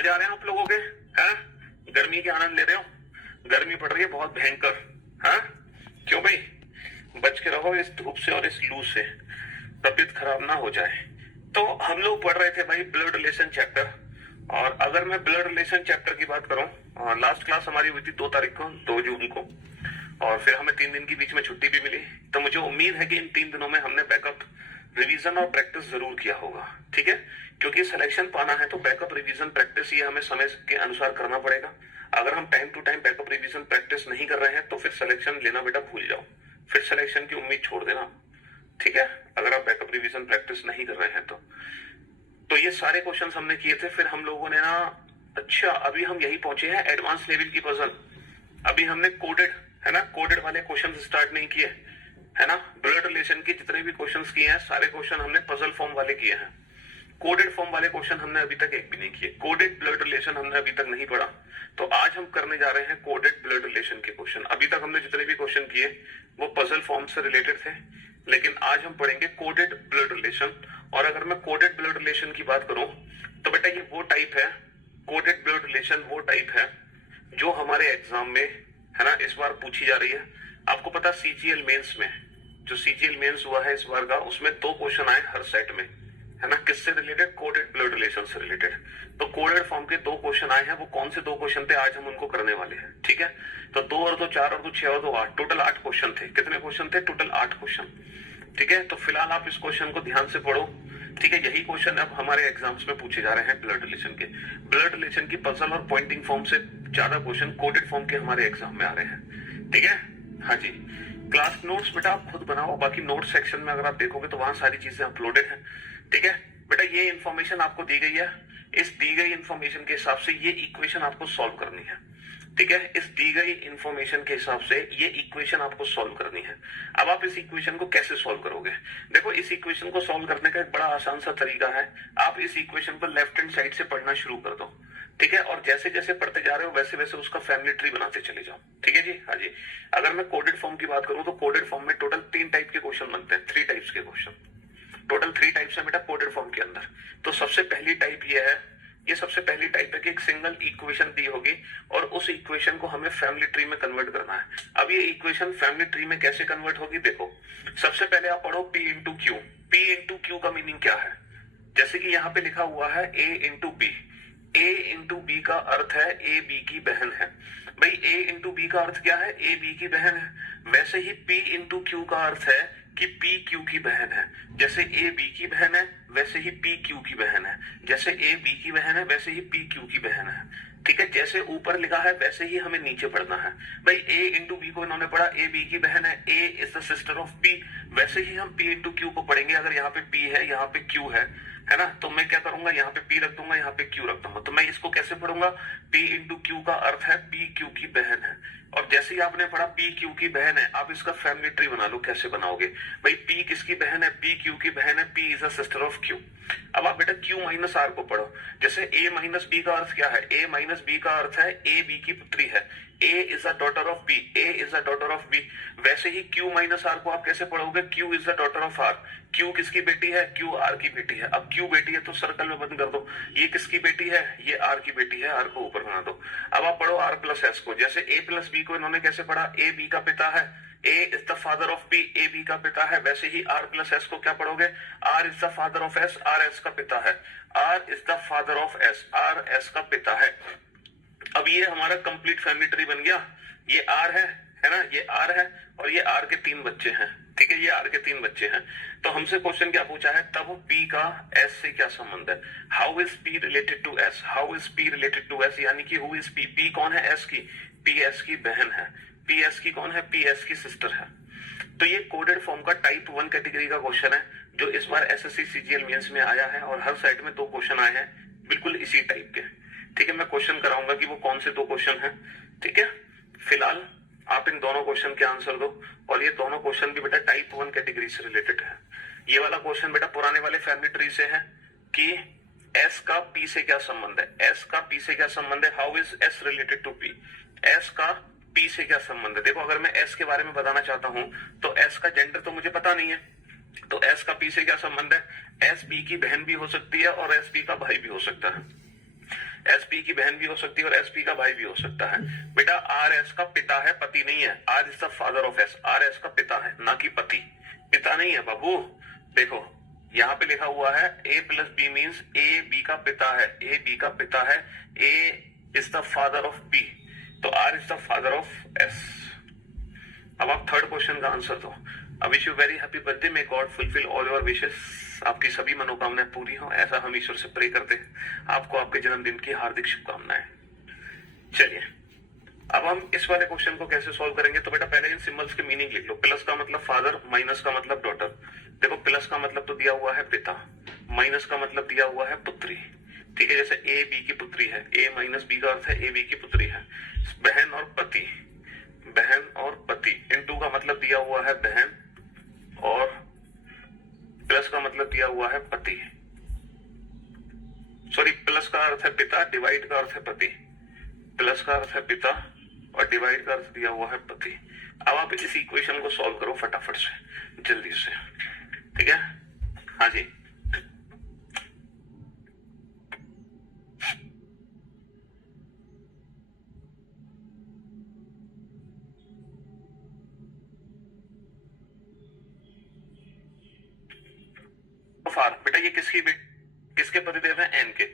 मजे आ रहे हैं आप लोगों के? हैं? गर्मी के आनंद ले रहे हो? गर्मी पड़ रही है बहुत भयंकर। हाँ, क्यों भाई? बच के रहो इस धूप से और इस लू से, तबीयत खराब ना हो जाए। तो हम लोग पढ़ रहे थे भाई ब्लड रिलेशन चैप्टर। और अगर मैं ब्लड रिलेशन चैप्टर की बात करूं, लास्ट क्लास हमारी हुई थी 2 तारीख को, 2 जून को, और फिर हमें 3 दिन की बीच में छुट्टी भी मिली। तो मुझे उम्मीद है कि इन 3 दिनों में हमने बैकअप रिवीजन और प्रैक्टिस जरूर किया होगा। ठीक है, क्योंकि सिलेक्शन पाना है तो बैकअप रिवीजन प्रैक्टिस ये हमें समय के अनुसार करना पड़ेगा। अगर हम time to time backup revision practice नहीं कर रहे हैं तो फिर सिलेक्शन लेना बेटा भूल जाओ, फिर सिलेक्शन की उम्मीद छोड़ देना। ठीक है, अगर आप बैकअप रिवीजन प्रैक्टिस नहीं कर रहे हैं तो ये सारे क्वेश्चंस हमने किए थे। फिर हम लोगों ने ना, अच्छा अभी हम यही पहुंचे हैं एडवांस लेवल की पजल। अभी हमने कोडेड, है ना, कोडेड वाले क्वेश्चन स्टार्ट नहीं किए, है ना। ब्लड रिलेशन के जितने भी क्वेश्चंस किए हैं सारे क्वेश्चन हमने पजल फॉर्म वाले किए हैं। कोडेड फॉर्म वाले क्वेश्चन हमने अभी तक एक भी नहीं किए। कोडेड ब्लड रिलेशन हमने अभी तक नहीं पढ़ा, तो आज हम करने जा रहे हैं कोडेड ब्लड रिलेशन के क्वेश्चन। अभी तक हमने जितने भी क्वेश्चन किए वो पजल फॉर्म से रिलेटेड थे, लेकिन आज हम पढ़ेंगे कोडेड ब्लड रिलेशन। और अगर मैं कोडेड ब्लड रिलेशन की बात करूं तो बेटा ये वो टाइप है, कोडेड ब्लड रिलेशन वो टाइप है जो हमारे एग्जाम में, है ना, इस बार पूछी जा रही है। आपको पता सीजीएल मेंस में, जो सीजीएल मेंस हुआ है इस बार का, उसमें 2 क्वेश्चन आए हर सेट में, है ना, किससे रिलेटेड? कोडेड ब्लड रिलेशन से रिलेटेड। तो कोडेड फॉर्म के 2 क्वेश्चन आए हैं। वो कौन से 2 क्वेश्चन थे आज हम उनको करने वाले हैं। ठीक है, तो 2 और 2 4 और 2 6 और 2 8, टोटल 8 क्वेश्चन थे। कितने क्वेश्चन थे? Total 8 question. ठीक है, तो फिलहाल आप इस क्वेश्चन को ध्यान से पढ़ो। ठीक है, यही क्वेश्चन अब हमारे एग्जाम्स में पूछे जा रहे हैं ब्लड रिलेशन के। ब्लड रिलेशन की पजल और पॉइंटिंग फॉर्म से ज्यादा क्वेश्चन कोडेड फॉर्म के हमारे एग्जाम में आ रहे हैं। ठीक है, हाँ जी। क्लास नोट्स बेटा आप खुद बनाओ, बाकी नोट सेक्शन में अगर आप देखोगे तो वहां सारी चीजें अपलोडेड है। ठीक है बेटा, ये इन्फॉर्मेशन आपको दी गई है। इस दी गई इन्फॉर्मेशन के हिसाब से ये इक्वेशन आपको सॉल्व करनी है। ठीक है, इस दी गई इंफॉर्मेशन के हिसाब से ये इक्वेशन आपको सॉल्व करनी है। अब आप इस इक्वेशन को कैसे सॉल्व करोगे? देखो, इस इक्वेशन को सॉल्व करने का एक बड़ा आसान सा तरीका है। आप इस इक्वेशन को लेफ्ट हैंड साइड से पढ़ना शुरू कर दो। ठीक है, और जैसे जैसे पढ़ते जा रहे हो वैसे वैसे उसका फैमिली ट्री बनाते चले जाओ। ठीक है जी, हाँ जी। अगर मैं कोडेड फॉर्म की बात करूं तो कोडेड फॉर्म में टोटल 3 टाइप के क्वेश्चन बनते हैं, 3 टाइप्स के क्वेश्चन। टोटल 3 टाइप्स है बेटा कोडेड फॉर्म के अंदर। तो सबसे पहली टाइप ये है, ये सबसे पहली टाइप है कि एक सिंगल इक्वेशन दी होगी और उस इक्वेशन को हमें फैमिली ट्री में कन्वर्ट करना है। अब ये इक्वेशन फैमिली ट्री में कैसे कन्वर्ट होगी? देखो, सबसे पहले आप पढ़ो P into Q. P into Q का मीनिंग क्या है? जैसे कि यहाँ पे लिखा हुआ है A into B. A into B का अर्थ है A B की बहन है। भाई A इंटू बी का अर्थ क्या है? A B की बहन है। वैसे ही P इंटू क्यू का अर्थ है कि P Q की बहन है। जैसे A B की बहन है वैसे ही P Q की बहन है। जैसे A B की बहन है वैसे ही P Q की बहन है। ठीक है, जैसे ऊपर लिखा है वैसे ही हमें नीचे पढ़ना है। भाई A इंटू बी को इन्होंने पढ़ा, A B की बहन है, A is the sister of P। वैसे ही हम P इंटू क्यू को पढ़ेंगे। अगर यहाँ पे P है, यहाँ पे Q है ना, तो मैं क्या करूंगा? यहाँ पे P रख दूंगा, यहाँ पे Q रख दूंगा। तो मैं इसको कैसे पढ़ूंगा? P इंटू क्यू का अर्थ है P Q की बहन है। और जैसे ही आपने पढ़ा P Q की बहन है, आप इसका फैमिली ट्री बना लो। कैसे बनाओगे? भाई P किसकी बहन है? P Q की बहन है। P is a sister of Q। अब आप बेटा Q माइनस R को पढ़ो। जैसे A माइनस B का अर्थ क्या है? A माइनस B का अर्थ है A B की पुत्री है। A is a daughter of B। A is a daughter of B। वैसे ही Q माइनस R को आप कैसे पढ़ोगे? Q is the daughter of R। Q किसकी बेटी है? Q R की बेटी है। अब Q बेटी है तो सर्कल में बंद कर दो। ये किसकी बेटी है? ये R की बेटी है। R को ऊपर बना दो। अब आप पढ़ो R प्लस S को। जैसे A प्लस B को इन्होंने कैसे पढ़ा? A B का पिता है, A is the father of B, A B का पिता है। वैसे ही R प्लस S को क्या पढ़ोगे? R is the father of S, R S का पिता है। R is the father of S, R S का पिता है। अब ये हमारा कंप्लीट फैमिली ट्री बन गया। ये R है ना, ये R है और ये R के 3 बच्चे हैं। ठीक है, ये R के 3 बच्चे हैं। तो हमसे क्वेश्चन क्या पूछा है? तब P का S से क्या संबंध है? How is P related to S? How is P related to S? यानी कि हु इज P? P कौन है? S की। P S की बहन है। P S की कौन है? P S की सिस्टर है। तो ये कोडेड फॉर्म का टाइप 1 कैटेगरी का क्वेश्चन है जो इस बार SSC CGL मेंस में आया है और हर साइड में 2 क्वेश्चन आए हैं बिल्कुल इसी टाइप के। ठीक है, मैं क्वेश्चन कराऊंगा कि वो कौन से 2 क्वेश्चन हैं। ठीक है, फिलहाल आप इन दोनों क्वेश्चन के आंसर दो। और ये दोनों क्वेश्चन भी बेटा टाइप 1 कैटेगरी से रिलेटेड है। ये वाला क्वेश्चन बेटा पुराने वाले फैमिली ट्री से है कि S का P से क्या संबंध है? S का P से क्या संबंध है? How is S related to P? S का P से क्या संबंध है? देखो, अगर मैं S के बारे में बताना चाहता हूं तो S का जेंडर तो मुझे पता नहीं है, तो S का P से क्या संबंध है? S P की बहन भी हो सकती है और S P का भाई भी हो सकता है। एसपी की बहन भी हो सकती है और एसपी का भाई भी हो सकता है। बेटा आर एस का पिता है, पति नहीं है। R is the father of S, R S का पिता है, ना कि पति, पिता नहीं है बाबू। देखो यहाँ पे लिखा हुआ है A plus B means A B का पिता है, ए बी का पिता है, A is the father of B, तो R is the father of S. अब आप थर्ड क्वेश्चन का आंसर दो। I wish you very happy birthday, may God fulfil all your wishes, आपकी सभी मनोकामनाएं पूरी हो, ऐसा हम ईश्वर से प्रे करते हैं। आपको आपके जन्मदिन की हार्दिक शुभकामनाएं। चलिए अब हम इस वाले क्वेश्चन को कैसे सॉल्व करेंगे। तो बेटा पहले इन सिंबल्स के मीनिंग लिख लो। प्लस का मतलब फादर, माइनस का मतलब डॉटर। देखो प्लस का मतलब तो दिया हुआ है पिता, माइनस का मतलब दिया हुआ है पुत्री, ठीक है। जैसे ए बी की पुत्री है, ए माइनस बी का अर्थ है ए बी की पुत्री है। बहन और पति, बहन और पति। इनटू का मतलब दिया हुआ है बहन और प्लस का मतलब दिया हुआ है पति, सॉरी प्लस का अर्थ है पिता, डिवाइड का अर्थ है पति। प्लस का अर्थ है पिता और डिवाइड का अर्थ दिया हुआ है पति। अब आप इस इक्वेशन को सॉल्व करो फटाफट से, जल्दी से, ठीक है। हाँ जी फार, बेटा ये किसके पतिदेव हैं, एन के।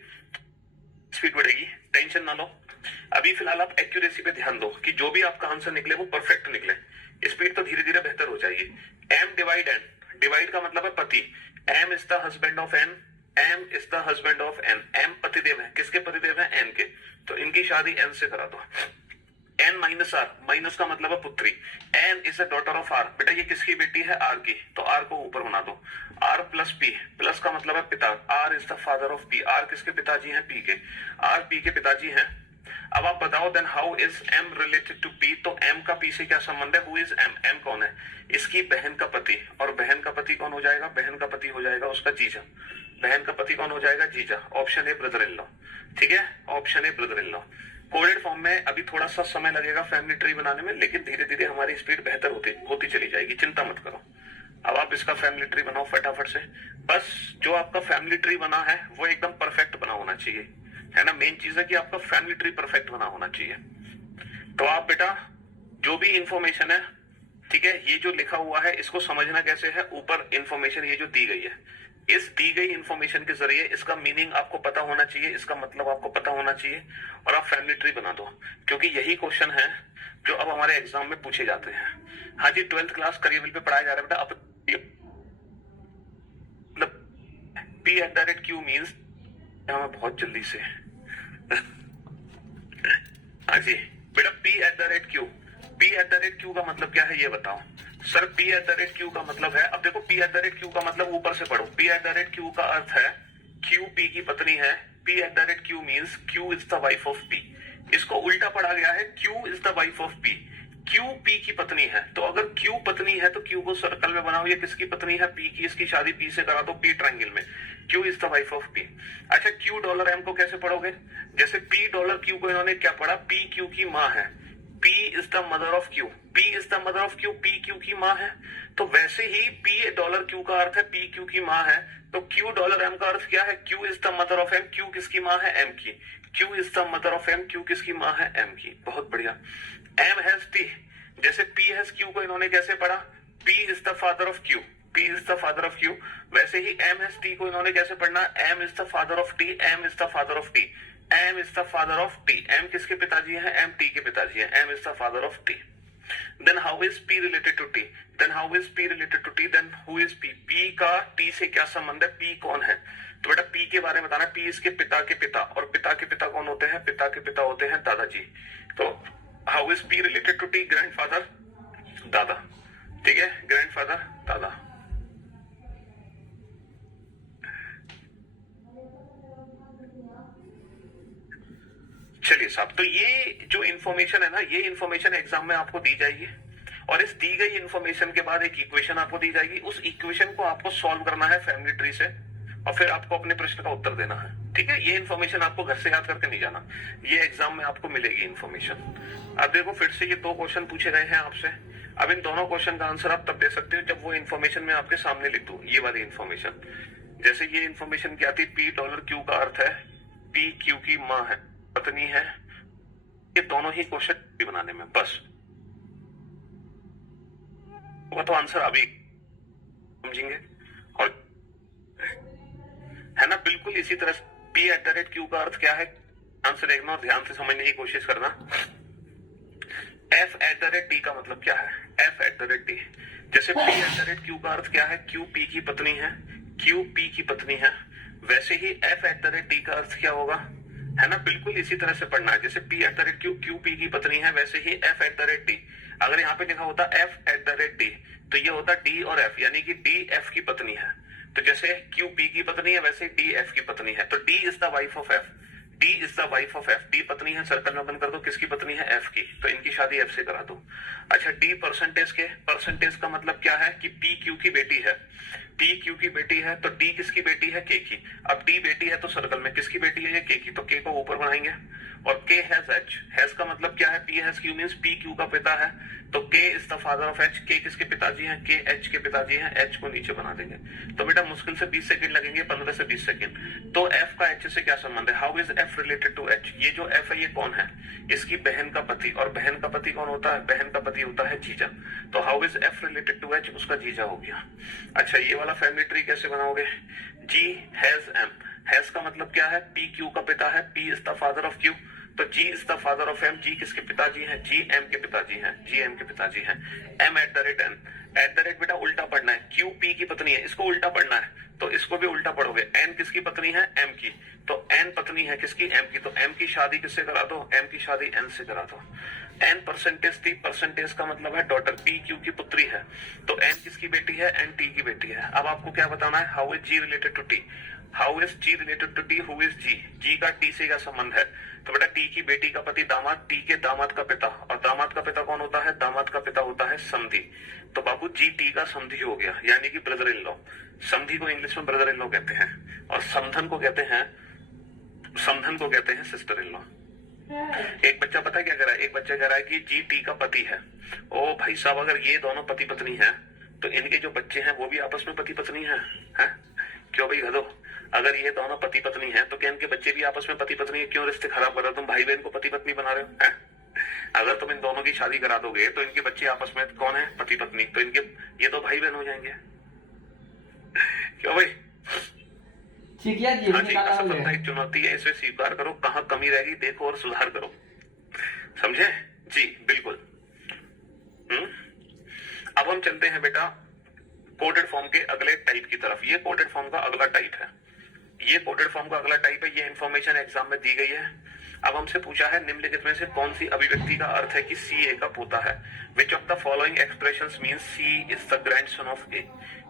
स्पीड बढ़ेगी, टेंशन ना लो। अभी फिलहाल आप एक्यूरेसी पे ध्यान दो कि जो भी आपका आंसर निकले वो परफेक्ट निकले। स्पीड तो धीरे धीरे बेहतर हो जाएगी। एम डिवाइड एन, डिवाइड का मतलब है पति। M is the husband of N, M is the husband of N. M पतिदेव है, किसके पतिदेव है, एन के, तो इनकी शादी एन से करा दो। एन माइनस आर, माइनस का मतलब है पुत्री। N is the daughter of R, बेटा ये किसकी बेटी है, आर की, तो आर को ऊपर बना दो। आर प्लस पी, प्लस का मतलब है पिता, R is the father of P. R किसके पिताजी हैं, पी के, आर पी के पिताजी हैं। अब आप बताओ then how is M related to P. तो एम का पी से क्या संबंध है, हु इज एम, एम कौन है, इसकी बहन का पति। और बहन का पति कौन हो जाएगा, बहन का पति हो जाएगा उसका जीजा। बहन का पति कौन हो जाएगा, जीजा। Option A brother in law, ठीक है, option A brother in law. Coded form में अभी थोड़ा सा समय लगेगा फैमिली ट्री बनाने में, लेकिन धीरे धीरे हमारी स्पीड बेहतर होती चली जाएगी, चिंता मत करो। अब आप इसका फैमिली ट्री बनाओ फटाफट से। बस जो आपका फैमिली ट्री बना है वो एकदम परफेक्ट बना होना चाहिए, है ना। मेन चीज है कि आपका फैमिली ट्री परफेक्ट बना होना चाहिए। तो आप बेटा जो भी इंफॉर्मेशन है, ठीक है, ये जो लिखा हुआ है इसको समझना कैसे है। ऊपर इंफॉर्मेशन ये जो दी गई है, इस दी गई इंफॉर्मेशन के जरिए इसका मीनिंग आपको पता होना चाहिए, इसका मतलब आपको पता होना चाहिए, और आप फैमिली ट्री बना दो, क्योंकि यही क्वेश्चन है जो अब हमारे एग्जाम में पूछे जाते हैं। हाँ जी 12th क्लास करियर पे पढ़ाया जा रहा है बेटा। अब मतलब P at the rate Q means, हमें बहुत जल्दी से हाँ जी बेटा P at the rate Q, P at the rate Q का मतलब क्या है ये बताओ। Sir P at the rate Q का मतलब है, अब देखो P at the rate Q का मतलब ऊपर से पढ़ो। P at the rate Q का अर्थ है क्यू पी की पत्नी है। P at the rate Q means Q is the wife of P. इसको उल्टा पढ़ा गया है, Q is the wife of P, Q P की पत्नी है। तो अगर क्यू पत्नी है तो क्यू को सर्कल में बनाओ, ये किसकी पत्नी है, पी की। इसकी शादी पी से करा दो, पी ट्रायंगल में। Q is the wife of P. अच्छा क्यू डॉलर एम को कैसे पढ़ोगे, जैसे पी डॉलर क्यू को इन्होंने क्या पढ़ा, पी क्यू की माँ है। P is the mother of Q, P is the mother of Q, P Q की माँ है। तो वैसे ही P डॉलर Q का अर्थ है P Q की माँ है, तो Q डॉलर M का अर्थ क्या है, Q is the mother of M, Q किसकी माँ है, M की। Q is the mother of M, Q किसकी माँ है, M की। बहुत बढ़िया। M हैज T, जैसे P हैज Q को इन्होंने कैसे पढ़ा, P is the father of Q, P is the father of Q। वैसे ही M हैज T को इन्होंने कैसे पढ़ना, M is the father of T, M is the father of T। M is the father of T, M किसके पिताजी हैं, M T के पिताजी हैं, M is the father of T। Then how is P related to T? Then how is P related to T? Then who is P? P का T से क्या संबंध है, P कौन है। तो बेटा P के बारे में बताना, P इसके पिता के पिता, और पिता के पिता कौन होते हैं, पिता के पिता होते हैं दादाजी। तो how is P related to T? Grandfather दादा, ठीक है, ग्रैंडफादर दादा। चलिए साहब, तो ये जो इन्फॉर्मेशन है ना, ये इन्फॉर्मेशन एग्जाम में आपको दी जाएगी, और इस दी गई इन्फॉर्मेशन के बाद एक इक्वेशन आपको दी जाएगी। उस इक्वेशन को आपको सॉल्व करना है फैमिली ट्री से, और फिर आपको अपने प्रश्न का उत्तर देना है, ठीक है। ये इन्फॉर्मेशन आपको घर से याद करके नहीं जाना, ये एग्जाम में आपको मिलेगी इन्फॉर्मेशन। अब देखो फिर से ये 2 क्वेश्चन पूछे गए हैं आपसे। अब इन दोनों क्वेश्चन का आंसर आप तब दे सकते हो जब वो इन्फॉर्मेशन में आपके सामने लिख दूं, ये वाली इन्फॉर्मेशन। जैसे ये इन्फॉर्मेशन क्या थी, पी डॉलर क्यू का अर्थ है पी क्यू की माँ है, पत्नी है, ये दोनों ही क्वेश्चन बनाने में बस वो तो आंसर अभी समझेंगे। और है ना, बिल्कुल इसी तरह P@Q का अर्थ क्या है, आंसर देखना और ध्यान से समझने की कोशिश करना। F@D का मतलब क्या है, F@D जैसे P@Q का अर्थ क्या है, Q P की पत्नी है, Q P की पत्नी है, वैसे ही F@D का अर्थ क्या होगा, है ना, बिल्कुल इसी तरह से पढ़ना है। जैसे P@Q Q P की पत्नी है, वैसे ही F@D अगर यहाँ पे लिखा होता F@D तो ये होता D और F, यानी कि D F की पत्नी है। तो जैसे Q P की पत्नी है वैसे D F की पत्नी है, तो D is the wife of F, D is the wife of F, D पत्नी है, सर्कल में बंद कर दो, किसकी पत्नी है, F की, तो इनकी शादी F से करा दो। अच्छा, D परसेंटेज का मतलब क्या है कि P Q की बेटी है, P Q की बेटी है, तो D किसकी बेटी है, K की। अब D बेटी है तो सर्कल में किसकी बेटी है, ये K की, तो K को ऊपर बढ़ाएंगे। और K हैज H, हैज का मतलब क्या है, P has Q means P Q का पिता है, तो K is the father of H, K किसके पिताजी हैं, K H के पिताजी हैं, H को नीचे बना देंगे। तो बेटा मुश्किल से 20 सेकंड लगेंगे, 15 से 20 सेकंड। तो F का H से क्या संबंध है, how is F related to H, ये जो F है ये कौन है, इसकी बहन का पति, और बहन का पति कौन होता है, बहन का पति होता है जीजा, तो how is F related to H, उसका जीजा हो गया। अच्छा, ये वाला फैमिली ट्री कैसे बनाओगे, G हैज M, हैज का मतलब क्या है, P Q का पिता है, P is the father of Q, तो G is the father of M, G किसके पिताजी हैं, G M के पिताजी हैं, G M के पिताजी हैं। M@N, बेटा उल्टा पढ़ना है, Q P की पत्नी है, इसको उल्टा पढ़ना है, तो इसको भी उल्टा पढ़ोगे। N किसकी पत्नी है, M की, तो N पत्नी है किसकी, M की, तो M की शादी किससे करा दो, M की शादी N से करा दो। N परसेंटेज का मतलब है डॉटर, P Q की पुत्री है, तो N किसकी बेटी है, N T की बेटी है। अब आपको क्या बताना है, how is G related to T, how is G related to T, who is G, G का T से क्या संबंध है, तो बेटा T की बेटी का पति दामाद, T के दामाद का पिता, और दामाद का पिता कौन होता है, दामाद का पिता होता है समधी, तो बाबू G T का समधी हो गया, यानी कि ब्रदर इन लॉ। समधी को इंग्लिश में ब्रदर इन लॉ कहते हैं, और समधन को कहते हैं सिस्टर इन लॉ। एक बच्चा पता है क्या कह रहा है, एक बच्चा कह रहा है कि G T का पति है। ओ भाई साहब, अगर ये दोनों पति पत्नी हैं तो इनके जो बच्चे हैं वो भी आपस में पति पत्नी हैं, है? क्यों भाई गधो, अगर ये दोनों पति पत्नी हैं तो क्या इनके बच्चे भी आपस में पति पत्नी है, क्यों रिश्ते खराब कर रहे हो तुम, भाई बहन को पति पत्नी बना रहे हो, है? अगर तुम इन दोनों की शादी करा दोगे तो इनके बच्चे आपस में कौन है, पति पत्नी, तो इनके ये तो भाई बहन हो जाएंगे। क्यों भाई, ठीक है जी, हाँ जी, असफलता एक चुनौती है, इसे स्वीकार करो, कहाँ कमी रहेगी देखो और सुधार करो, समझे जी, बिल्कुल। अब हम चलते हैं बेटा कोडेड फॉर्म के अगले टाइप की तरफ। ये कोडेड फॉर्म का अगला टाइप है, ये कोडेड फॉर्म का अगला टाइप है, ये इंफॉर्मेशन एग्जाम में दी गई है। अब हमसे पूछा है निम्नलिखित में से कौन सी अभिव्यक्ति का अर्थ है कि C A का पोता है, विच of the following expressions means C is the grandson of A।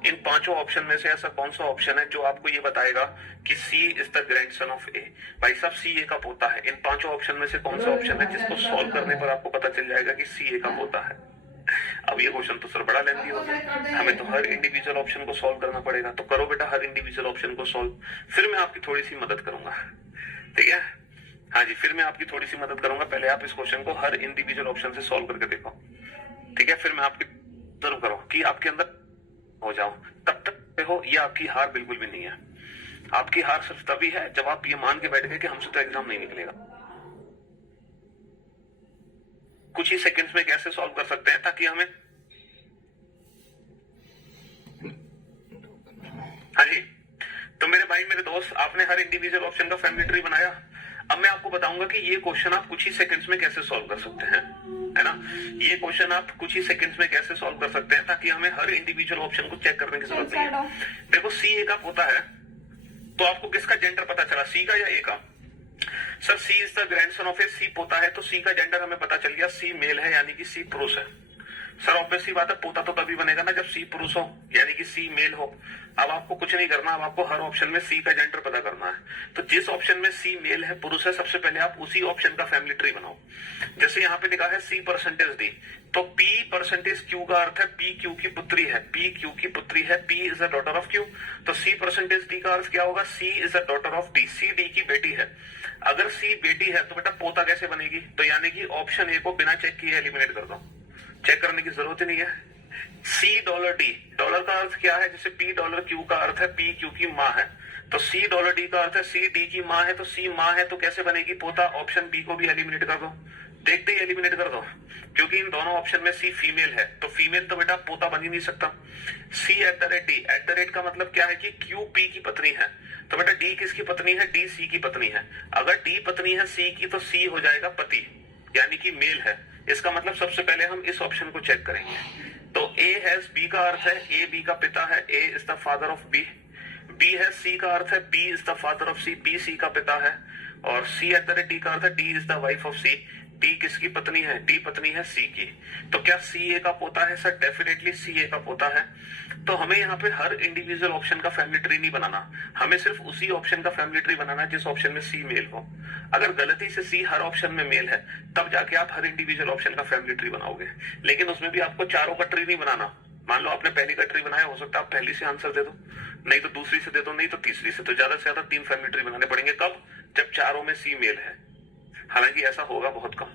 इन पांचों ऑप्शन में से ऐसा कौन सा ऑप्शन है जो आपको ये बताएगा कि C is the grandson of A। भाई साहब C A का पोता है, इन पांचों ऑप्शन में से कौन सा ऑप्शन है जिसको सॉल्व करने पर आपको पता चल जाएगा कि C A का पोता है। अब ये क्वेश्चन तो सर बड़ा लेंथी हो गया, हमें तो हर इंडिविजुअल ऑप्शन को सॉल्व करना पड़ेगा, तो करो बेटा हर इंडिविजुअल ऑप्शन को सॉल्व, फिर मैं आपकी थोड़ी सी मदद करूंगा, ठीक है, हाँ जी, फिर मैं आपकी थोड़ी सी मदद करूंगा, पहले आप इस क्वेश्चन को हर इंडिविजुअल ऑप्शन से सॉल्व करके देखो, ठीक है, फिर मैं आपकी जरूर करो कि आपके अंदर हो जाओ, तब तक हो ये आपकी हार बिल्कुल भी नहीं है। आपकी हार सिर्फ तभी है जब आप ये मान के बैठ गए कि हमसे तो एग्जाम नहीं निकलेगा। कुछ ही सेकंड्स में कैसे सॉल्व कर सकते हैं ताकि हमें, हाँ जी, तो मेरे भाई मेरे दोस्त, आपने हर इंडिविजुअल ऑप्शन का फैमिली ट्री बनाया। अब मैं आपको बताऊंगा कि ये क्वेश्चन आप कुछ ही सेकंड्स में कैसे सॉल्व कर सकते हैं, है ना, ये क्वेश्चन आप कुछ ही सेकंड्स में कैसे सॉल्व कर सकते हैं ताकि हमें हर इंडिविजुअल ऑप्शन को चेक करने की जरूरत नहीं है। देखो C A का पोता है, तो आपको किसका जेंडर पता चला, C का या A का, sir C is the grandson of A, C पोता है तो C का जेंडर हमें पता चल गया, C मेल है यानी कि C पुरुष है। सर ऑब्वियसली बात है, पोता तो तभी बनेगा ना जब C पुरुष हो यानी कि C मेल हो। अब आपको कुछ नहीं करना, अब आपको हर ऑप्शन में C का जेंडर पता करना है। तो जिस ऑप्शन में C मेल है, पुरुष है, सबसे पहले आप उसी ऑप्शन का फैमिली ट्री बनाओ। जैसे यहाँ पे लिखा है C परसेंटेज D, तो P परसेंटेज Q का अर्थ है P Q की पुत्री है, P Q की पुत्री है, P is the daughter of Q, तो C परसेंटेज D का अर्थ क्या होगा, C is the daughter of D, C D की बेटी है। अगर C बेटी है तो बेटा पोता कैसे बनेगी, तो यानी कि ऑप्शन ए को बिना चेक किए एलिमिनेट कर दो, चेक करने की जरूरत ही नहीं है। $C, डॉलर का अर्थ क्या है, जैसे $P, Q का अर्थ है P Q की माँ है, तो सी डॉलर डी का अर्थ है सी डी की माँ है, तो सी माँ है तो कैसे बनेगी पोता? ऑप्शन बी को भी एलिमिनेट कर दो, देखते ही एलिमिनेट कर दो, क्योंकि इन दोनों ऑप्शन में सी फीमेल है, तो फीमेल तो बेटा पोता बन ही नहीं सकता। C at the rate D, at the rate का मतलब क्या है कि क्यू पी की पत्नी है, तो बेटा डी किसकी पत्नी है? डी सी की पत्नी है। अगर डी पत्नी है सी की तो सी हो जाएगा पति, यानी कि मेल है। इसका मतलब सबसे पहले हम इस ऑप्शन को चेक करेंगे। तो ए हैज बी का अर्थ है ए बी का पिता है, A is the father of B. B है सी का अर्थ है B is the father of C, B C का पिता है। और C at the rate D का अर्थ है D is the wife of C, D किसकी पत्नी है? डी पत्नी है सी की। तो क्या सी ए का पोता है? सर डेफिनेटली सी ए का पोता है। तो हमें यहाँ पे हर इंडिविजुअल ऑप्शन का फैमिली ट्री नहीं बनाना, हमें सिर्फ उसी ऑप्शन का फैमिली ट्री बनाना है जिस ऑप्शन में सी मेल हो। अगर गलती से सी हर ऑप्शन में मेल है तब जाके आप हर इंडिविजुअल ऑप्शन का फैमिली ट्री बनाओगे, लेकिन उसमें भी आपको चारों का ट्री नहीं बनाना। मान लो आपने पहली का ट्री बनाया, हो सकता है आप पहली से आंसर दे दो, नहीं तो दूसरी से दे दो, नहीं तो तीसरी से, तो ज्यादा से ज्यादा 3 फैमिली ट्री बनाने पड़ेंगे। कब? जब चारों में सी मेल है। हालांकि ऐसा होगा बहुत कम,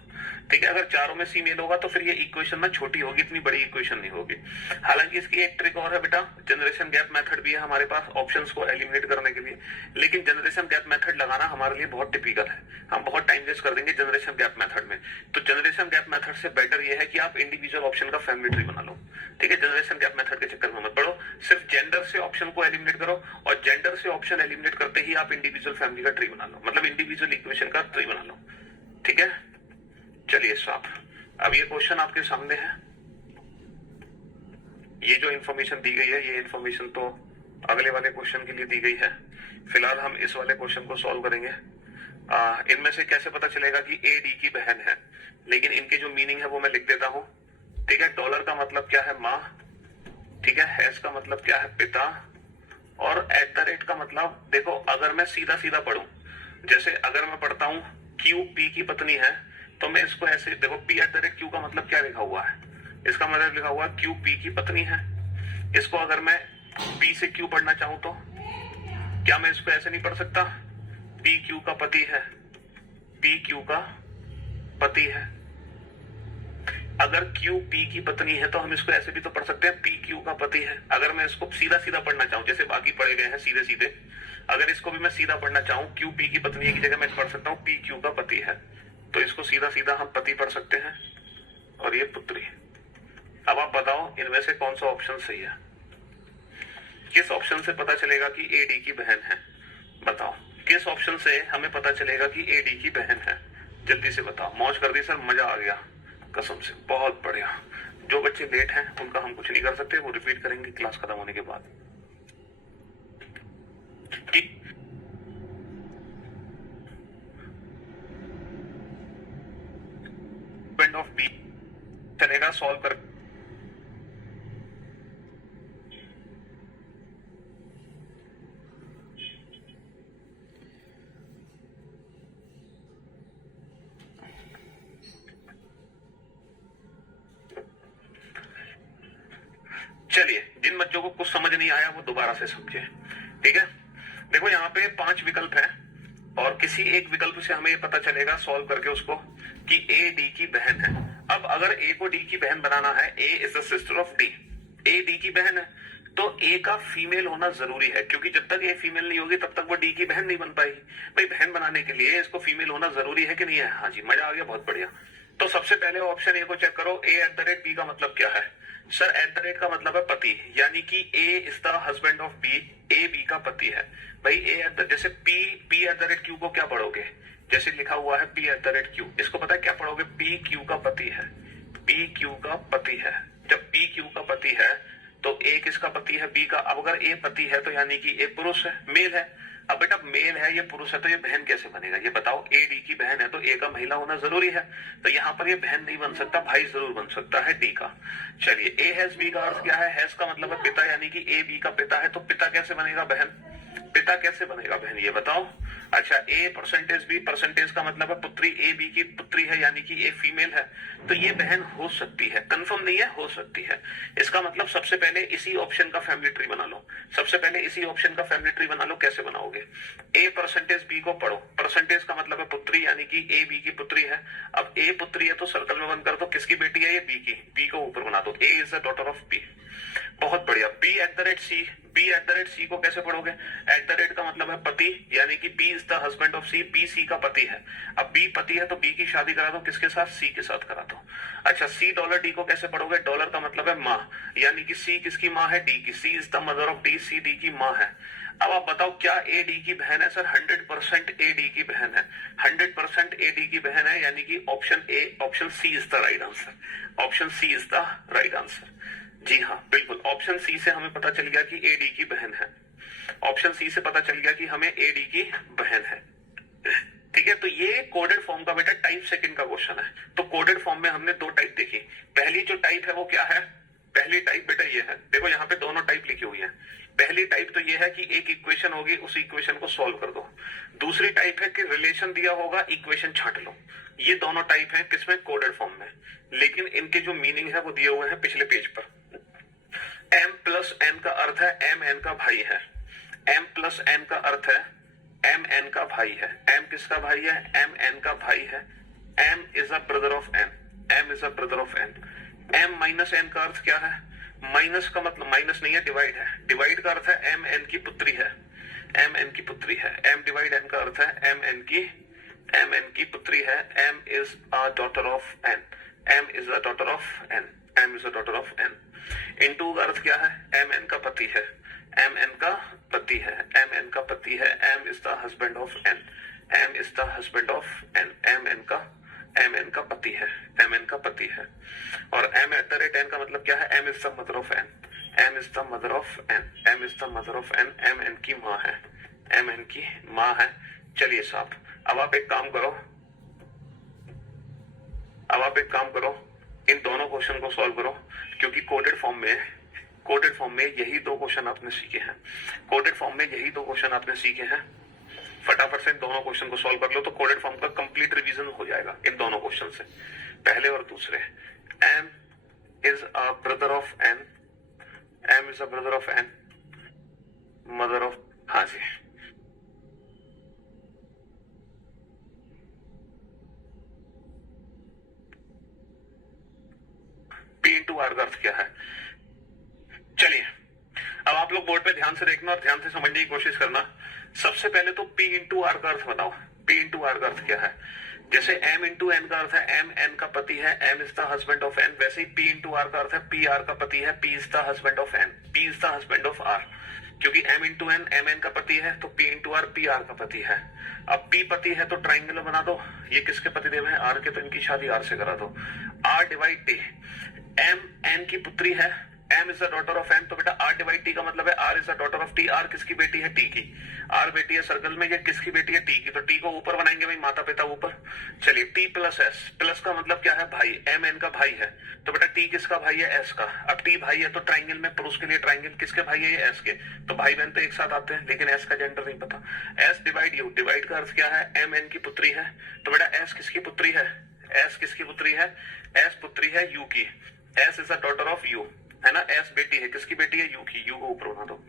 ठीक है। अगर चारों में सी मेल होगा तो फिर ये इक्वेशन ना छोटी होगी, इतनी बड़ी इक्वेशन नहीं होगी। हालांकि इसकी एक ट्रिक और है बेटा, जनरेशन गैप मेथड भी है हमारे पास ऑप्शंस को एलिमिनेट करने के लिए, लेकिन जनरेशन गैप मेथड लगाना हमारे लिए बहुत टिपिकल है, हम बहुत टाइम वेस्ट कर देंगे जनरेशन गैप मेथड में। तो जनरेशन गैप मेथड से बेटर ये है कि आप इंडिविजुअल ऑप्शन का फैमिली ट्री बना लो, ठीक है। जनरेशन गैप मेथड के चक्कर में मत पड़ो, सिर्फ जेंडर से ऑप्शन को एलिमिनेट करो, और जेंडर से ऑप्शन एलिमिनेट करते ही आप इंडिविजुअल फैमिली का ट्री बना लो, मतलब इंडिविजुअल इक्वेशन का ट्री बना लो, ठीक है। चलिए साहब, अब ये क्वेश्चन आपके सामने है। ये जो इंफॉर्मेशन दी गई है ये इंफॉर्मेशन तो अगले वाले क्वेश्चन के लिए दी गई है। फिलहाल हम इस वाले क्वेश्चन को सॉल्व करेंगे। इनमें से कैसे पता चलेगा कि ए डी की बहन है, लेकिन इनके जो मीनिंग है वो मैं लिख देता हूं, ठीक है। डॉलर का मतलब क्या है? माँ, ठीक है। हैज का मतलब क्या है? पिता। और एट द रेट का मतलब, देखो अगर मैं सीधा सीधा पढ़ूं, जैसे अगर मैं पढ़ता हूं क्यू पी की पत्नी है, तो मैं इसको ऐसे देखो, P at the rate Q का मतलब क्या लिखा हुआ है? इसका मतलब लिखा हुआ है क्यू पी की पत्नी है। इसको अगर मैं पी से क्यू पढ़ना चाहूं तो क्या मैं इसको ऐसे नहीं पढ़ सकता? पी क्यू का पति है, पी क्यू का पति है। अगर क्यू पी की पत्नी है तो हम इसको ऐसे भी तो पढ़ सकते हैं, पी क्यू का पति है। अगर मैं इसको सीधा सीधा पढ़ना चाहूं, जैसे बाकी पढ़े गए हैं सीधे सीधे, अगर इसको भी मैं सीधा पढ़ना चाहूं, क्यू पी की पत्नी की जगह मैं पढ़ सकता हूं पी क्यू का पति है, तो इसको सीधा सीधा हम पति पढ़ सकते हैं, और ये पुत्री। अब आप बताओ इनमें से कौन सा ऑप्शन सही है? किस ऑप्शन से पता चलेगा कि ए डी की बहन है? बताओ किस ऑप्शन से हमें पता चलेगा कि ए डी की बहन है? जल्दी से बताओ। मौज कर दी सर, मजा आ गया कसम से, बहुत बढ़िया। जो बच्चे लेट हैं उनका हम कुछ नहीं कर सकते, वो रिपीट करेंगे क्लास खत्म होने के बाद, ठीक। ऑफ बी चलेगा सॉल्व कर। चलिए, जिन बच्चों को कुछ समझ नहीं आया वो दोबारा से समझे, ठीक है। देखो यहाँ पे 5 विकल्प हैं, और किसी एक विकल्प से हमें ये पता चलेगा सॉल्व करके उसको कि ए डी की बहन है। अब अगर ए को डी की बहन बनाना है, A is the sister of D, A D की बहन है, तो ए का फीमेल होना जरूरी है, क्योंकि जब तक ए फीमेल नहीं होगी तब तक वो डी की बहन नहीं बन पाएगी। भाई बहन बनाने के लिए इसको फीमेल होना जरूरी है कि नहीं है? हाँ जी, मजा आ गया, बहुत बढ़िया। तो सबसे पहले ऑप्शन ए को चेक करो, ए एट द रेट बी का मतलब क्या है? सर एट द रेट का मतलब है पति, यानी कि A is the husband of B, A B का पति है। भाई ए एट द, जैसे P at the rate Q को क्या पढ़ोगे? जैसे लिखा हुआ है P at the rate Q, इसको पता है क्या पढ़ोगे? पी क्यू का पति है, पी क्यू का पति है। जब पी क्यू का पति है तो ए किसका पति है? बी का। अब अगर ए पति है तो यानी कि ए पुरुष है, मेल है। अब बेटा मेल है, ये पुरुष है, तो ये बहन कैसे बनेगा? ये बताओ, ए डी की बहन है तो ए का महिला होना जरूरी है, तो यहाँ पर ये बहन नहीं बन सकता, भाई जरूर बन सकता है डी का। चलिए, ए हैज बी का अर्थ क्या है? हैज का मतलब है पिता, यानी कि ए बी का पिता है, तो पिता कैसे बनेगा बहन? पिता कैसे बनेगा बहन, ये बताओ। अच्छा, ए परसेंटेज बी, परसेंटेज का मतलब है पुत्री, ए बी की पुत्री है, यानी कि ए फीमेल है, तो ये बहन हो सकती है, कंफर्म नहीं है, हो सकती है। इसका मतलब सबसे पहले इसी ऑप्शन का फैमिली ट्री बना लो, सबसे पहले इसी ऑप्शन का फैमिली ट्री बना लो। कैसे बनाओगे? ए परसेंटेज बी को पढ़ो, परसेंटेज का मतलब है पुत्री, यानी कि ए बी की पुत्री है। अब ए पुत्री है तो सर्कल में बंद कर दो, किसकी बेटी है? ये बी की, बी को ऊपर बना दो, A is the daughter of B. बहुत बढ़िया। B at the rate C, B at the rate C को कैसे पढ़ोगे? एट द रेट का मतलब है पति, यानी कि B is the husband of C, B C का पति है। अब बी पति है तो बी की शादी करा दो, किसके साथ? सी के साथ करा दो। अच्छा, सी डॉलर डी को कैसे पढ़ोगे? डॉलर का मतलब है माँ, यानी कि सी किसकी माँ है? डी की। C is the mother of D, C D की माँ है। अब आप बताओ क्या ए डी की बहन है? सर 100% ए डी की बहन है, 100% ए डी की बहन है, यानी कि option A, option C is the right answer. Option C is the right answer. जी हाँ, बिल्कुल, ऑप्शन सी से हमें पता चल गया कि ए डी की बहन है। ऑप्शन सी से पता चल गया कि हमें ए डी की बहन है। ठीक है, तो ये कोडेड फॉर्म का बेटा टाइप सेकंड का क्वेश्चन है। तो कोडेड फॉर्म में हमने दो टाइप देखी। पहली जो टाइप है वो क्या है? पहली टाइप बेटा ये है, देखो यहाँ पे दोनों टाइप लिखी हुई है। पहली टाइप तो ये है कि एक इक्वेशन होगी, उस इक्वेशन को सॉल्व कर दो। दूसरी टाइप है कि रिलेशन दिया होगा, इक्वेशन छांट लो। ये दोनों टाइप है किसमें? कोडेड फॉर्म में। लेकिन इनके जो मीनिंग है वो दिए हुए हैं पिछले पेज पर। m प्लस n का अर्थ है m n का भाई है। m प्लस n का अर्थ है m n का भाई है। m किसका भाई है? m n का भाई है। m is a brother of n, m is a brother of n। m minus n का अर्थ क्या है? माइनस का मतलब माइनस नहीं है, डिवाइड है। डिवाइड का अर्थ है m n की पुत्री है, m n की पुत्री है। m डिवाइड n का अर्थ है m n की पुत्री है। m is a daughter of n, m is a daughter of n, m is a daughter of n। Into का अर्थ क्या है? m n का पति है, m n का पति है, m n का पति है। m is the husband of n, m is the husband of n, m n का पति है, m n का पति है। और m eight the rate n का मतलब क्या है? m is the mother of n, m is the mother of n, m is the mother of n, m n की माँ है, m n की माँ है। चलिए साहब, अब आप एक काम करो, इन दोनों क्वेश्चन को सॉल्व करो, क्योंकि कोडेड फॉर्म में यही दो क्वेश्चन आपने सीखे हैं। कोडेड फॉर्म में यही दो क्वेश्चन आपने सीखे हैं। फटाफट से दोनों क्वेश्चन को सॉल्व कर लो तो कोडेड फॉर्म का कंप्लीट रिवीजन हो जाएगा इन दोनों क्वेश्चन से, पहले और दूसरे। m is a brother of n, m is a brother of n, mother of, हाँ जी, p इंटू आर का अर्थ क्या है? चलिए, अब आप लोग बोर्ड पे ध्यान से देखना और ध्यान से समझने की कोशिश करना। सबसे पहले तो p इंटू आर का अर्थ बताओ। p इंटू आर का अर्थ क्या है? जैसे m इंटू n का अर्थ है m n का पति है, m is the husband of n, वैसे ही p इंटू आर का अर्थ है p r का पति है, p is the husband of n, p is the husband of r। क्योंकि m into n m n का पति है तो p into R p r का पति है। अब p पति है तो ट्राइंगल बना दो, ये किसके पतिदेव है? r के, तो इनकी शादी r से करा दो। r divide t, m n की पुत्री है, m is the daughter of n, तो बेटा r डिवाइड t का मतलब है r is the daughter of t। r किसकी बेटी है? t की। r बेटी है सर्कल में, ये किसकी बेटी है? t की। तो t को ऊपर बनाएंगे भाई, माता पिता ऊपर। चलिए, t प्लस s, प्लस का मतलब क्या है? भाई, m n का भाई है, तो बेटा t किसका भाई है? s का। अब t भाई है तो ट्राइंगल में पुरुष के लिए ट्राइंगल किसके भाई है? ये s के। तो भाई बहन तो एक साथ आते हैं, लेकिन s का जेंडर नहीं पता। s डिवाइड u, डिवाइड का अर्थ क्या है? m n की पुत्री है, तो बेटा s किसकी पुत्री है? s किसकी पुत्री है? s पुत्री है u की। s is the daughter of u, है ना। s बेटी है, किसकी बेटी है? u की। u को ऊपर बना दो।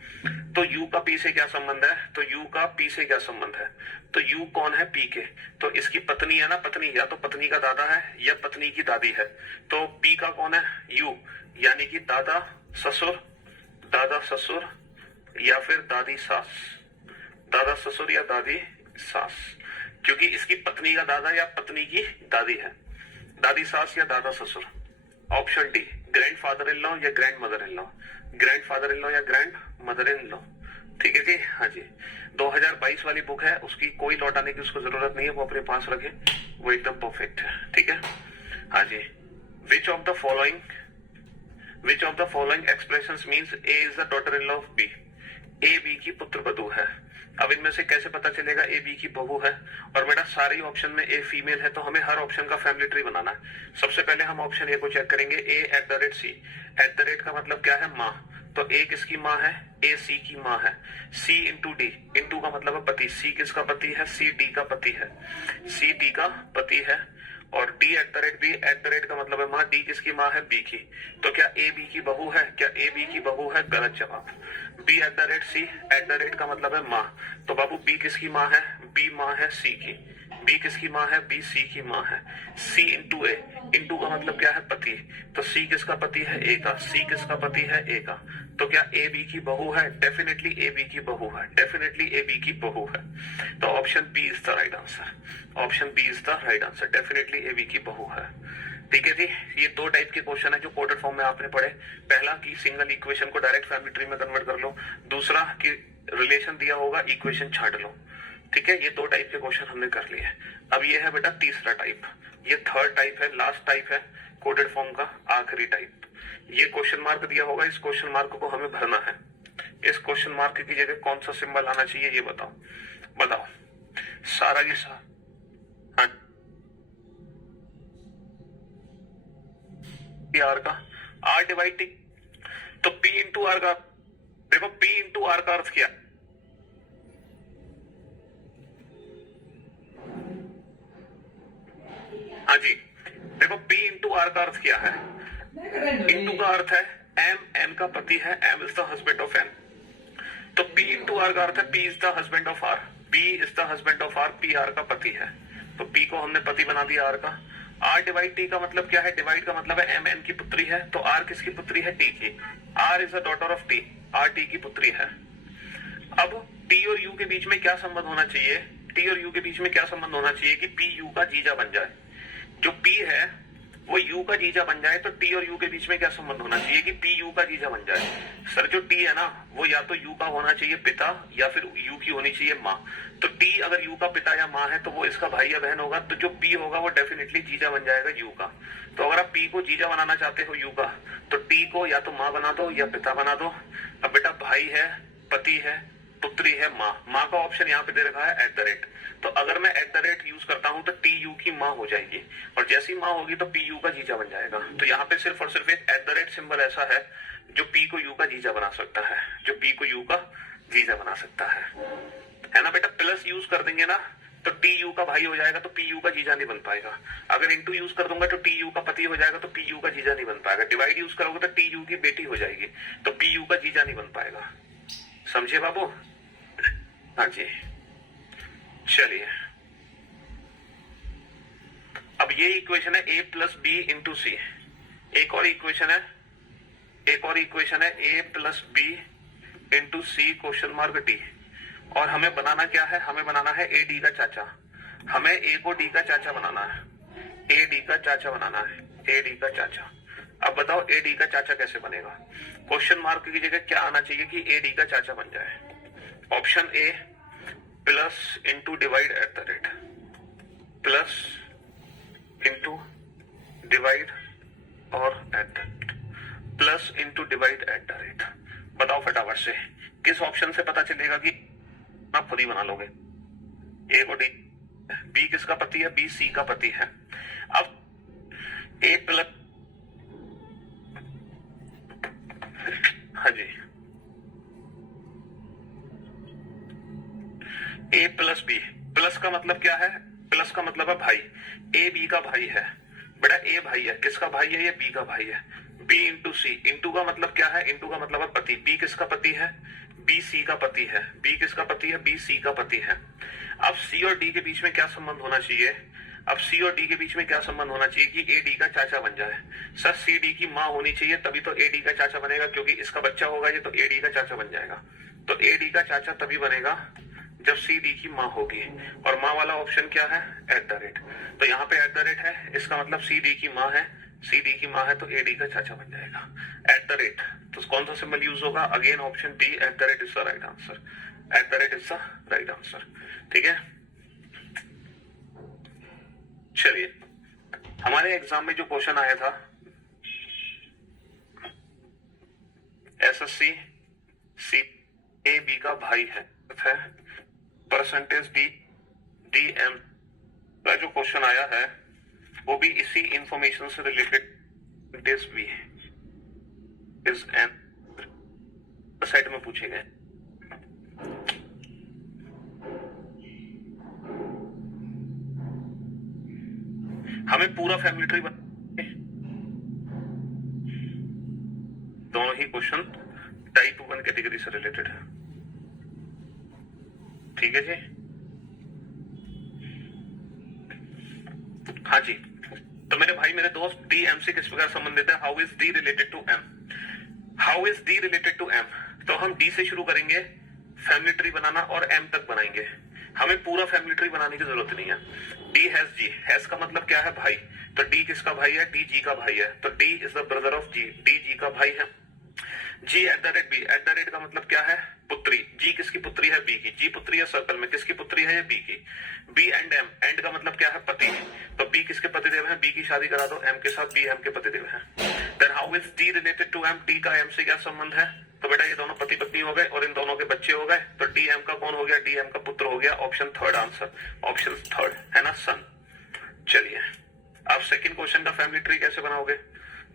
तो u का p से क्या संबंध है? तो u का p से क्या संबंध है? तो u कौन है? p के। तो इसकी पत्नी है ना, पत्नी, या तो पत्नी का दादा है या पत्नी की दादी है। तो p का कौन है? u, यानी कि दादा ससुर या फिर दादी सास, दादा ससुर या दादी सास, क्योंकि इसकी पत्नी का दादा या पत्नी की दादी है, दादी सास या दादा ससुर। Option D, grandfather in law या grandmother in law, grandfather in law या ग्रैंड मदर इन लॉ। ठीक है जी, हाँ जी। 2022 वाली बुक है, उसकी कोई लौटाने की उसको जरूरत नहीं है, वो अपने पास रखे, वो एकदम परफेक्ट है। ठीक है, हाँ जी। Which of the following expressions means A is the daughter in law of B? A B की पुत्र वधू है। अब इनमें से कैसे पता चलेगा ए बी की बहू है? और बेटा सारे ऑप्शन में ए फीमेल है, तो हमें हर ऑप्शन का फैमिली ट्री बनाना है। सबसे पहले हम ऑप्शन ए को चेक करेंगे, A at the rate C. At the rate का मतलब क्या है? माँ। तो ए किसकी माँ है? ए सी की माँ है। सी इंटू डी, इंटू का मतलब है पति, सी किसका पति है? सी डी का पति है, सी डी का पति है। और D at the rate B, at the rate का मतलब है माँ, डी किसकी माँ है? बी की। तो क्या ए बी की बहू है? क्या ए बी की बहू है? गलत जवाब। B at the rate C, at the rate का मतलब है माँ, तो बाबू बी किसकी माँ है? बी माँ है सी की, बी किसकी माँ है? बी सी की माँ है। सी इंटू ए, इंटू का मतलब क्या है? पति। तो सी किसका पति है? ए का। सी किसका पति है? ए का। तो क्या ए बी की बहू है? डेफिनेटली ए बी की बहू है, डेफिनेटली ए बी की बहू है। तो option B is the right answer. Option B is the right answer, definitely A B की बहू है। ठीक है जी, ये दो टाइप के क्वेश्चन है जो कोडेड फॉर्म में आपने पढ़े। पहला कि सिंगल इक्वेशन को डायरेक्ट फैमिली ट्री में कन्वर्ट कर लो, दूसरा कि रिलेशन दिया होगा इक्वेशन छांट लो। ठीक है, ये दो टाइप के क्वेश्चन हमने कर लिए। अब ये है बेटा तीसरा टाइप, ये थर्ड टाइप है, लास्ट टाइप है कोडेड फॉर्म का, आखिरी टाइप। ये क्वेश्चन मार्क दिया होगा, इस क्वेश्चन मार्क को हमें भरना है। इस क्वेश्चन मार्क की जगह कौन सा सिंबल आना चाहिए ये बताओ, बताओ सारा की सारा। हाँ, आर का आर डिवाइड टी, तो पी इंटू आर का, देखो पी इंटू आर का अर्थ क्या? हाँ जी, देखो P इंटू आर का अर्थ क्या है? इंटू का अर्थ है एम, एन का पति है, M is the husband of N. तो P इंटू आर का अर्थ है P is the husband of R, P is the husband of R, P R का पति है। तो P को हमने पति बना दिया आर का। आर डिवाइड टी का मतलब क्या है? डिवाइड का मतलब है एम एन की पुत्री है, तो आर किसकी पुत्री है? टी की। R is the daughter of T, R T की पुत्री है। अब टी और यू के बीच में क्या संबंध होना चाहिए? टी और यू के बीच में क्या संबंध होना चाहिए कि पी यू का जीजा बन जाए। जो पी है वो यू का जीजा बन जाए, तो टी और यू के बीच में क्या संबंध होना चाहिए कि पी यू का जीजा बन जाए। सर जो टी है ना वो या तो यू का होना चाहिए पिता या फिर यू की होनी चाहिए माँ। तो टी अगर यू का पिता या माँ है तो वो इसका भाई या बहन होगा, तो जो पी होगा वो डेफिनेटली जीजा बन जाएगा यू का। तो अगर आप पी को जीजा बनाना चाहते हो यू का, तो टी को या तो माँ बना दो या पिता बना दो। अब बेटा भाई है, पति है, पुत्री है, माँ। माँ का ऑप्शन यहाँ पे दे रखा है एट द रेट, तो अगर मैं एट द रेट यूज करता हूं तो टी यू की माँ हो जाएगी, और जैसी माँ होगी तो पी यू का जीजा बन जाएगा। तो यहाँ पे सिर्फ और सिर्फ एक एट द रेट सिंबल ऐसा है जो पी को यू का जीजा बना सकता है, जो पी को यू का जीजा बना सकता है ना बेटा। प्लस यूज कर देंगे ना तो टी यू का भाई हो जाएगा, तो पी यू का जीजा नहीं बन पाएगा। अगर इंटू यूज कर दूंगा तो टी यू का पति हो जाएगा, तो पी यू का जीजा नहीं बन पाएगा। डिवाइड यूज करोगे तो टी यू की बेटी हो जाएगी, तो पी यू का जीजा नहीं बन पाएगा। समझे बाबू? हाँ जी, चलिए अब ये इक्वेशन है a plus B into C. एक और इक्वेशन है, एक और इक्वेशन है a plus B into C question mark D. और हमें बनाना क्या है? हमें बनाना है ए डी का चाचा। हमें ए को डी का चाचा बनाना है, ए डी का चाचा बनाना है, ए डी का चाचा। अब बताओ ए डी का चाचा कैसे बनेगा? क्वेश्चन मार्क की जगह क्या आना चाहिए कि ए डी का चाचा बन जाए? Option A plus into divide at the rate, plus into divide और at the rate, plus into divide at the rate. बताओ फटाफट से किस ऑप्शन से पता चलेगा कि आप खुद ही बना लोगे। ए को डी, बी किसका पति है? बी सी का पति है। अब ए प्लस, हाँ जी, ए प्लस बी, प्लस का मतलब क्या है? प्लस का मतलब है भाई, ए बी का भाई है बेटा। ए भाई है, किसका भाई है? ये बी का भाई है। बी इंटू सी, इंटू का मतलब क्या है? इंटू का मतलब है पति। बी किसका पति है? बी सी का पति है। बी किसका पति है? बी सी का पति है। अब सी और डी के बीच में क्या संबंध होना चाहिए? अब सी और डी के बीच में क्या संबंध होना चाहिए कि ए डी का चाचा बन जाए? सर सी डी की माँ होनी चाहिए, तभी तो ए डी का चाचा बनेगा, क्योंकि इसका बच्चा होगा ये, तो ए डी का चाचा बन जाएगा। तो ए डी का चाचा तभी बनेगा जब सी डी की माँ होगी। और माँ वाला ऑप्शन क्या है? Eight the rate. तो यहाँ पे एट द रेट है, इसका मतलब सी डी की माँ है, सी डी की माँ है तो ए डी का चाचा बन जाएगा। एट द रेट, तो कौन सा सिंबल यूज होगा? Again option D, at the rate is the right answer. Eight the rate is the right answer. ठीक है, चलिए हमारे एग्जाम में जो क्वेश्चन आया था, एसएससी सी ए बी का भाई है, परसेंटेज डी डी एम का जो क्वेश्चन आया है वो भी इसी इंफॉर्मेशन से रिलेटेड दिस भी इज एन साइड में पूछे गए। हमें पूरा फैमिली ट्री दोनों ही क्वेश्चन टाइप 1 कैटेगरी से रिलेटेड है। ठीक है जी, हाँ जी, तो मेरे भाई मेरे दोस्त, डी एम से किस प्रकार संबंधित है? How is D related to M? How is D related to M? तो हम डी से शुरू करेंगे, फैमिली ट्री बनाना, और एम तक बनाएंगे। हमें पूरा फैमिली ट्री बनाने की जरूरत नहीं है। डी हैज जी, हैज का मतलब क्या है? भाई। तो डी किसका भाई है? डी जी का भाई है। तो D is the brother of G, D G का भाई है। G at the rate B, at the rate का मतलब क्या है? पुत्री। जी किसकी पुत्री है? बी की। जी पुत्री है सर्कल में, किसकी पुत्री है? बी की। बी एंड एम, एंड का मतलब क्या है? पति। तो बी किसके पतिदेव हैं? बी की शादी करा दो एम के साथ, बी एम के पतिदेव हैं। Then how is D related to M? D का एम से क्या संबंध है? तो बेटा ये दोनों पति पत्नी हो गए और इन दोनों के बच्चे हो गए, तो डी एम का कौन हो गया? डी एम का पुत्र हो गया। Option third answer, option third है ना, सन। चलिए आप सेकंड क्वेश्चन का फैमिली ट्री कैसे बनाओगे?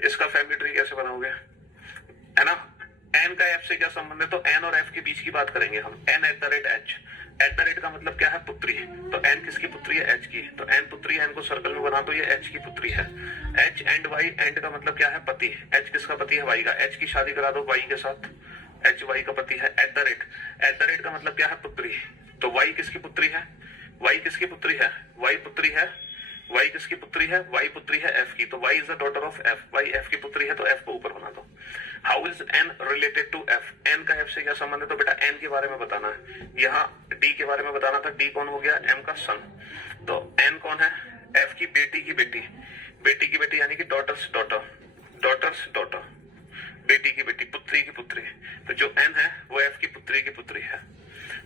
इसका फैमिली ट्री कैसे बनाओगे, है ना? एन का एफ से क्या संबंध है? तो एन और एफ के बीच की बात करेंगे हम। N at the rate H, at the rate का मतलब क्या है? पुत्री। तो एन किसकी पुत्री है? एच की। तो एन पुत्री है, एन को सर्कल में बना दो, ये एच की पुत्री है। एच एंड वाई, एंड का मतलब क्या है? पति। एच किसका पति है? वाई का। एच की शादी करा दो वाई के साथ, एच वाई का पति है। Eight the rate, eight the rate का मतलब क्या है? पुत्री। तो वाई किसकी पुत्री है? वाई किसकी पुत्री है? वाई पुत्री है। वाई किसकी पुत्री है? वाई पुत्री है एफ की। तो Y is the daughter of F, Y F की पुत्री है, तो एफ को ऊपर बना दो। How is N related to F? N का एफ से क्या संबंध है? तो बेटा एन के बारे में बताना है, यहाँ डी के बारे में बताना था। डी कौन हो गया? एम का सन। तो एन कौन है? एफ की बेटी की बेटी, बेटी की बेटी यानी कि डॉटर्स डॉटर, डॉटर्स डॉटर, बेटी की बेटी, पुत्री की पुत्री। तो जो एन है वो एफ की पुत्री की पुत्री है।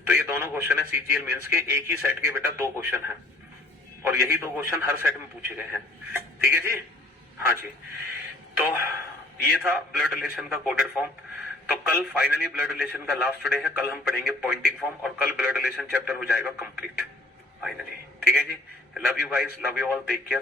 तो ये दोनों क्वेश्चन है सीजीएल मेंस के, एक ही सेट के बेटा दो क्वेश्चन है, और यही दो क्वेश्चन हर सेट में पूछे गए हैं। ठीक है जी, हाँ जी। तो ये था ब्लड रिलेशन का कोडेड फॉर्म। तो कल फाइनली ब्लड रिलेशन का लास्ट डे है, कल हम पढ़ेंगे पॉइंटिंग फॉर्म, और कल ब्लड रिलेशन चैप्टर हो जाएगा कंप्लीट फाइनली। ठीक है जी, love you guys, love you all, take care.